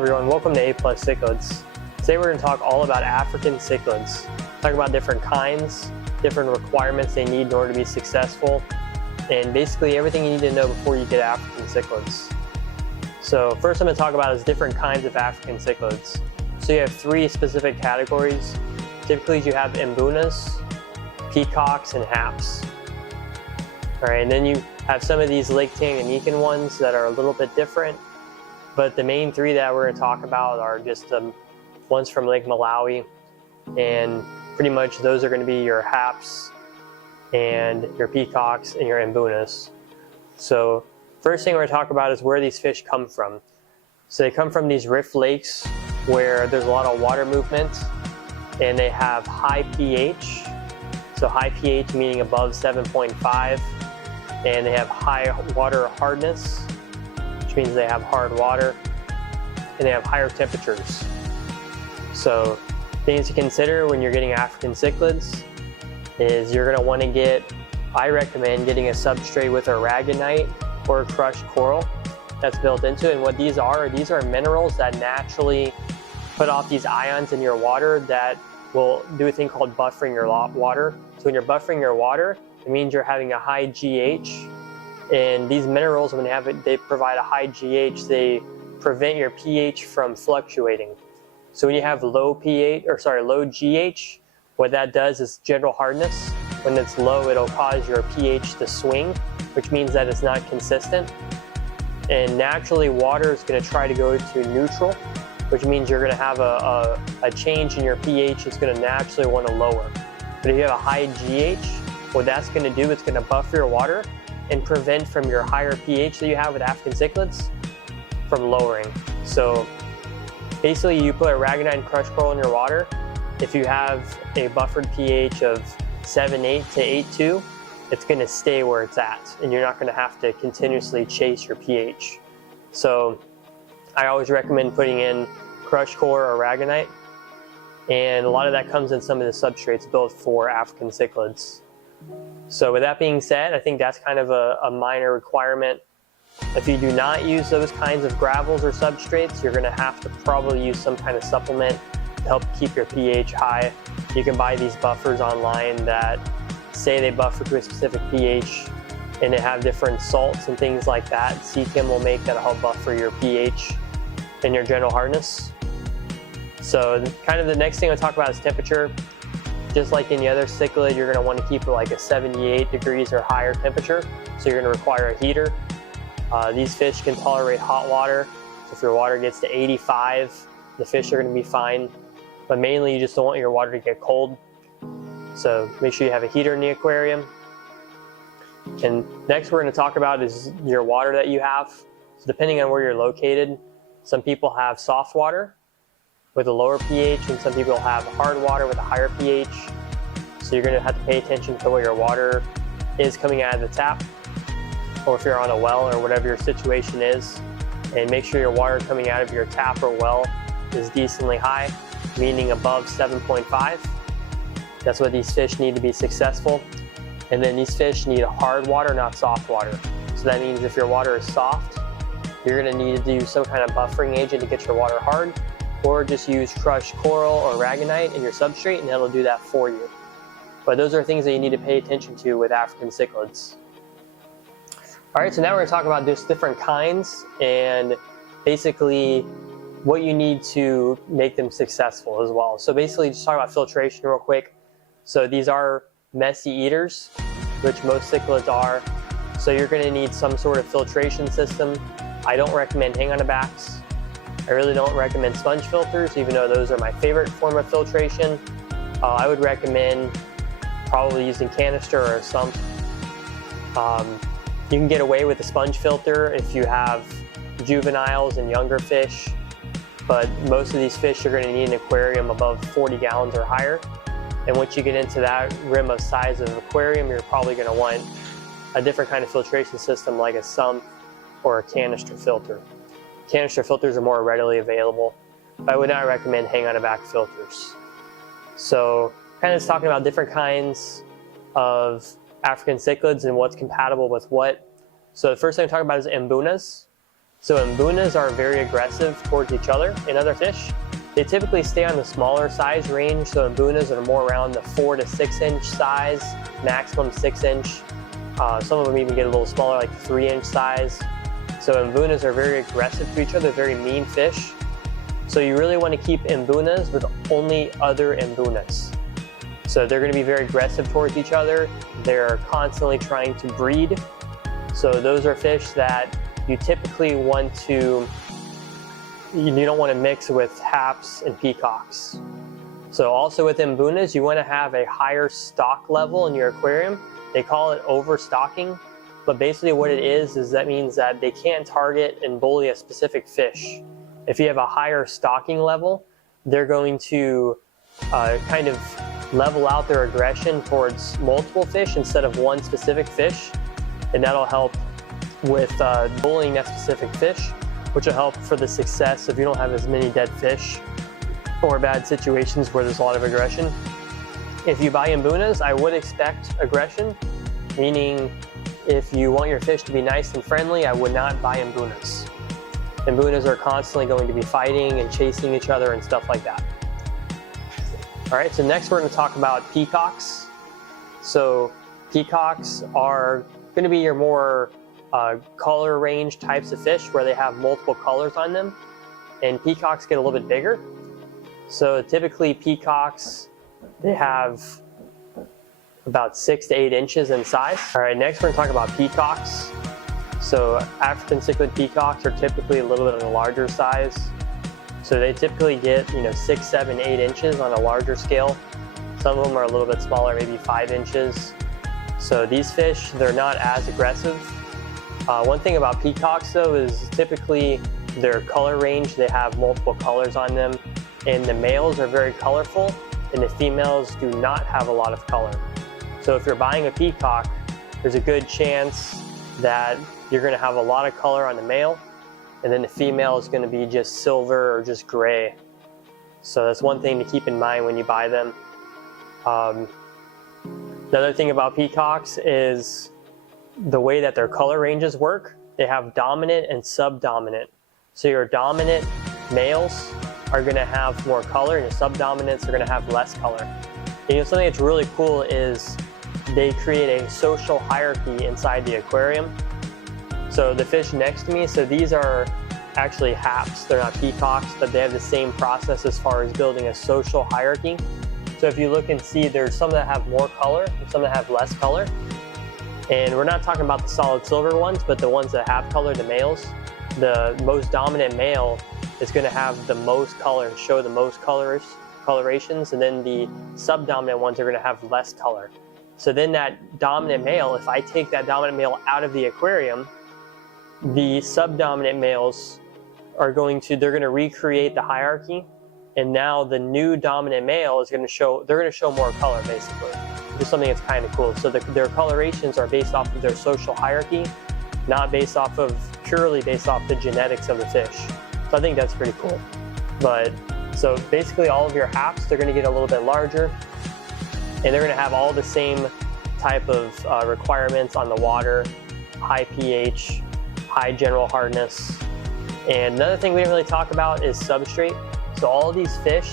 everyone, welcome to A+ Cichlids. Today we're going to talk all about African cichlids. Talk about different kinds, different requirements they need in order to be successful, and basically everything you need to know before you get African cichlids. So first I'm going to talk about is different kinds of African cichlids. So you have three specific categories. Typically you have Mbunas, Peacocks, and Haps. Alright, and then you have some of these Lake Tanganyika ones that are a little bit different. But the main three that we're going to talk about are just ones from Lake Malawi, and pretty much those are going to be your Haps and your Peacocks and your Mbunas. So first thing we're going to talk about is where these fish come from. So they come from these rift lakes where there's a lot of water movement and they have high pH. So high pH meaning above 7.5, and they have high water hardness, which means they have hard water, and they have higher temperatures. So things to consider when you're getting African cichlids is you're going to want to get, I recommend getting a substrate with Aragonite or crushed coral that's built into it. And what these are minerals that naturally put off these ions in your water that will do a thing called buffering your water. So when you're buffering your water, it means you're having a high GH. And these minerals, when they provide a high GH, they prevent your pH from fluctuating. So when you have low GH, what that does is general hardness. When it's low, it'll cause your pH to swing, which means that it's not consistent. And naturally, water is going to try to go to neutral, which means you're going to have a change in your pH. It's going to naturally want to lower. But if you have a high GH, what that's going to do is going to buffer your water and prevent from your higher pH that you have with African cichlids from lowering. So basically you put Aragonite and crushed coral in your water. If you have a buffered pH of 7.8 to 8.2, it's going to stay where it's at, and you're not going to have to continuously chase your pH. So I always recommend putting in crushed coral or Aragonite, and a lot of that comes in some of the substrates built for African cichlids. So with that being said, I think that's kind of a minor requirement. If you do not use those kinds of gravels or substrates, you're going to have to probably use some kind of supplement to help keep your pH high. You can buy these buffers online that say they buffer to a specific pH, and they have different salts and things like that. Cichlid will make that'll help buffer your pH and your general hardness. So kind of the next thing I'll talk about is temperature. Just like any other cichlid, you're going to want to keep it like a 78 degrees or higher temperature, so you're going to require a heater. These fish can tolerate hot water, so if your water gets to 85, the fish are going to be fine. But mainly you just don't want your water to get cold, so make sure you have a heater in the aquarium. And next we're going to talk about is your water that you have. So depending on where you're located, some people have soft water with a lower pH, and some people have hard water with a higher pH. So you're going to have to pay attention to where your water is coming out of the tap, or if you're on a well or whatever your situation is, and make sure your water coming out of your tap or well is decently high, meaning above 7.5. That's what these fish need to be successful. And then these fish need hard water, not soft water. So that means if your water is soft, you're going to need to do some kind of buffering agent to get your water hard, or just use crushed coral or Aragonite in your substrate and that'll do that for you. But those are things that you need to pay attention to with African cichlids. Alright, so now we're going to talk about just different kinds and basically what you need to make them successful as well. So basically just talk about filtration real quick. So these are messy eaters, which most cichlids are. So you're going to need some sort of filtration system. I don't recommend hang-on-a-backs. I really don't recommend sponge filters, even though those are my favorite form of filtration. I would recommend probably using canister or a sump. You can get away with a sponge filter if you have juveniles and younger fish, but most of these fish are going to need an aquarium above 40 gallons or higher. And once you get into that rim of size of aquarium, you're probably going to want a different kind of filtration system like a sump or a canister filter. Canister filters are more readily available, but I would not recommend hang-on-a-back filters. So kind of just talking about different kinds of African cichlids and what's compatible with what. So the first thing I'm talking about is Mbunas. So Mbunas are very aggressive towards each other and other fish. They typically stay on the smaller size range, so Mbunas are more around the 4 to 6 inch size, maximum 6 inch. Some of them even get a little smaller, like 3 inch size. So Mbunas are very aggressive to each other, very mean fish. So you really want to keep Mbunas with only other Mbunas. So they're going to be very aggressive towards each other. They're constantly trying to breed. So those are fish that you typically want to, you don't want to mix with Haps and Peacocks. So also with Mbunas, you want to have a higher stock level in your aquarium. They call it overstocking, but basically what it is that means that they can't target and bully a specific fish. If you have a higher stocking level, they're going to kind of level out their aggression towards multiple fish instead of one specific fish, and that'll help with bullying that specific fish, which will help for the success if you don't have as many dead fish or bad situations where there's a lot of aggression. If you buy Mbunas, I would expect aggression, meaning if you want your fish to be nice and friendly, I would not buy Mbunas. Mbunas are constantly going to be fighting and chasing each other and stuff like that. All right, so next we're going to talk about peacocks. So peacocks are going to be your more color range types of fish where they have multiple colors on them, and peacocks get a little bit bigger. So typically peacocks, they have about 6 to 8 inches in size. All right, next we're going to talk about peacocks. So African cichlid peacocks are typically a little bit on the larger size. So they typically get 6, 7, 8 inches on a larger scale. Some of them are a little bit smaller, maybe 5 inches. So these fish, they're not as aggressive. One thing about peacocks though is typically their color range, they have multiple colors on them, and the males are very colorful and the females do not have a lot of color. So if you're buying a peacock, there's a good chance that you're going to have a lot of color on the male, and then the female is going to be just silver or just gray. So that's one thing to keep in mind when you buy them. The other thing about peacocks is the way that their color ranges work. They have dominant and subdominant. So your dominant males are going to have more color, and your subdominants are going to have less color. And something that's really cool is they create a social hierarchy inside the aquarium. So the fish next to me, so these are actually Haps. They're not peacocks, but they have the same process as far as building a social hierarchy. So if you look and see, there's some that have more color and some that have less color. And we're not talking about the solid silver ones, but the ones that have color, the males. The most dominant male is going to have the most color and show the most colorations, and then the subdominant ones are going to have less color. So then that dominant male, if I take that dominant male out of the aquarium, the subdominant males are going to recreate the hierarchy, and now the new dominant male is going to show, they're going to show more color basically. Just something that's kind of cool. So their colorations are based off of their social hierarchy, not based off of, purely based off the genetics of the fish. So I think that's pretty cool. But so basically all of your Haps, they're going to get a little bit larger, and they're going to have all the same type of requirements on the water: high pH, high general hardness. And another thing we didn't really talk about is substrate. So all of these fish,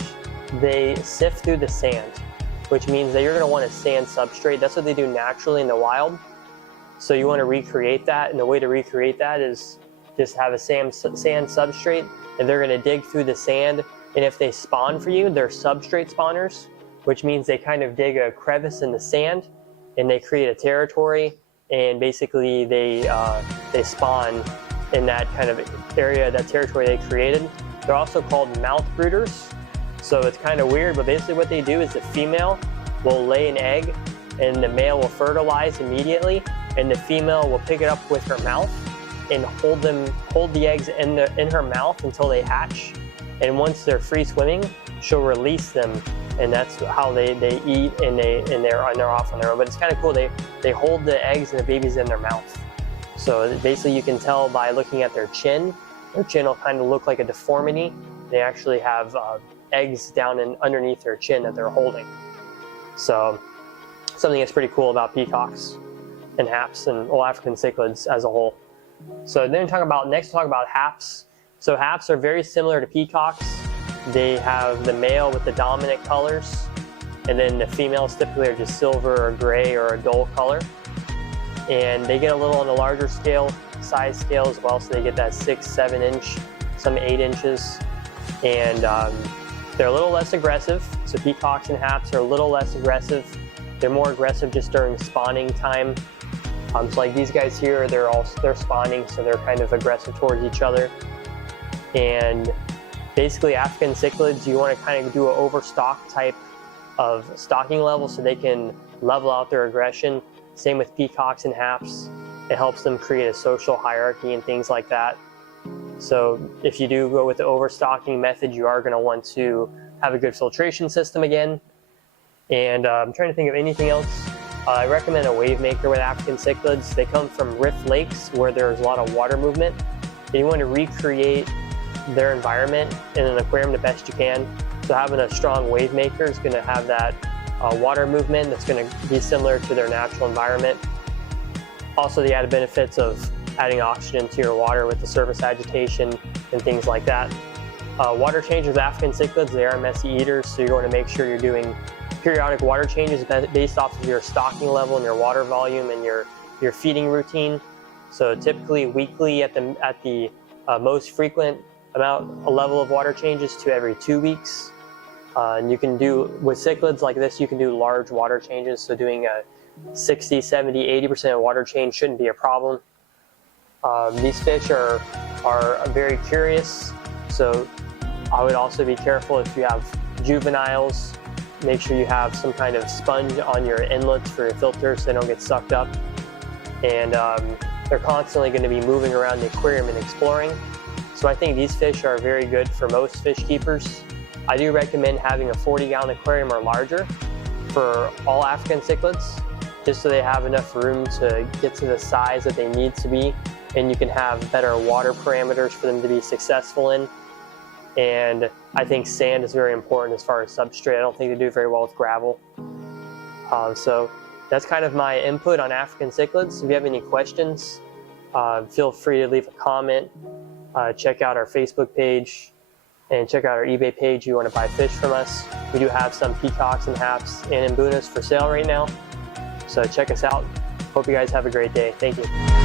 they sift through the sand, which means that you're going to want a sand substrate. That's what they do naturally in the wild. So you want to recreate that, and the way to recreate that is just have a sand substrate, and they're going to dig through the sand. And if they spawn for you, they're substrate spawners, which means they kind of dig a crevice in the sand and they create a territory, and basically they spawn in that kind of area, that territory they created. They're also called mouth brooders. So it's kind of weird, but basically what they do is the female will lay an egg and the male will fertilize immediately, and the female will pick it up with her mouth and hold the eggs in her mouth until they hatch. And once they're free swimming, she'll release them, and that's how they eat, and they're off on their own. But it's kind of cool. They hold the eggs and the babies in their mouth. So basically you can tell by looking at their chin. Their chin will kind of look like a deformity. They actually have eggs down underneath their chin that they're holding. So something that's pretty cool about peacocks and Haps and all African cichlids as a whole. So then next we'll talk about Haps. So Haps are very similar to Peacocks. They have the male with the dominant colors, and then the females typically are just silver or gray or a dull color. And they get a little on the larger size scale as well, so they get that 6, 7 inch, some 8 inches. And they're a little less aggressive. So Peacocks and Haps are a little less aggressive. They're more aggressive just during spawning time. So like these guys here, they're spawning, so they're kind of aggressive towards each other. And basically African cichlids, you want to kind of do an overstock type of stocking level so they can level out their aggression. Same with Peacocks and Haps. It helps them create a social hierarchy and things like that. So if you do go with the overstocking method, you are going to want to have a good filtration system again. And I'm trying to think of anything else. I recommend a wave maker with African cichlids. They come from rift lakes where there's a lot of water movement. And you want to recreate their environment in an aquarium the best you can. So having a strong wave maker is going to have that water movement that's going to be similar to their natural environment. Also, the added benefits of adding oxygen to your water with the surface agitation and things like that. Water changes with African cichlids, they are messy eaters, so you want to make sure you're doing periodic water changes based off of your stocking level and your water volume and your feeding routine. So typically weekly at the most frequent a level of water changes to every 2 weeks. And you can do, with cichlids like this, you can do large water changes. So doing a 60, 70, 80% water change shouldn't be a problem. These fish are very curious. So I would also be careful if you have juveniles. Make sure you have some kind of sponge on your inlets for your filters so they don't get sucked up. And they're constantly going to be moving around the aquarium and exploring. So I think these fish are very good for most fish keepers. I do recommend having a 40-gallon aquarium or larger for all African cichlids, just so they have enough room to get to the size that they need to be, and you can have better water parameters for them to be successful in. And I think sand is very important as far as substrate. I don't think they do very well with gravel. So that's kind of my input on African cichlids. If you have any questions, feel free to leave a comment. Check out our Facebook page and check out our eBay page if you want to buy fish from us. We do have some Peacocks and Haps and Mbunas for sale right now. So check us out. Hope you guys have a great day. Thank you.